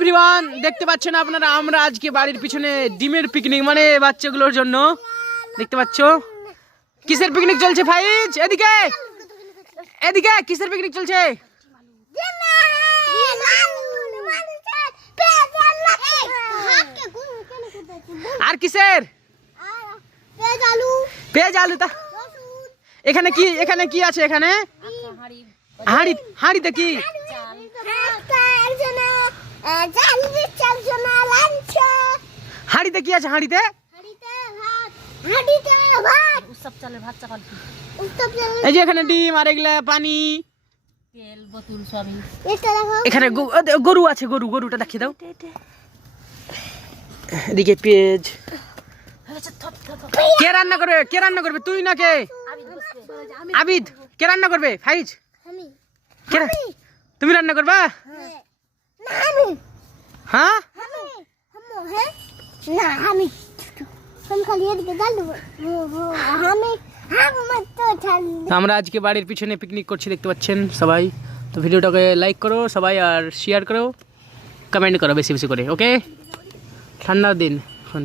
Everyone, দেখতে পাচ্ছেন আপনারা আমরা আজকে বাড়ির পিছনে ডিমের পিকনিক মানে বাচ্চাগুলোর জন্য। দেখতে পাচ্ছ কিসের পিকনিক চলছে ফাইজ? এদিকে এদিকে কিসের পিকনিক চলছে? আর কিসের? পেঁয়াজ আলু। তা এখানে কি আছে? এখানে হাঁড়িতে কি? হাঁড়িতে কি আছে? হাঁড়িতে এই যে এখানে ডিম আর এগুলা পানি, তেল, বোতল সবই। এখানে গরু আছে, গরুটা দেখিয়ে দাও। এদিকে পেঁয়াজ। কে রান্না করবে? তুই না কে? আবিদ। কে রান্না করবে? ফাইজ। তুমি রান্না করবা? হ্যাঁ, আমরা আজকে বাড়ির পিছনে পিকনিক করছি, দেখতে পাচ্ছেন সবাই। তো ভিডিওটাকে লাইক করো সবাই, আর শেয়ার করো, কমেন্ট করো বেশি বেশি করে। ওকে, ঠান্ডার দিন এখন।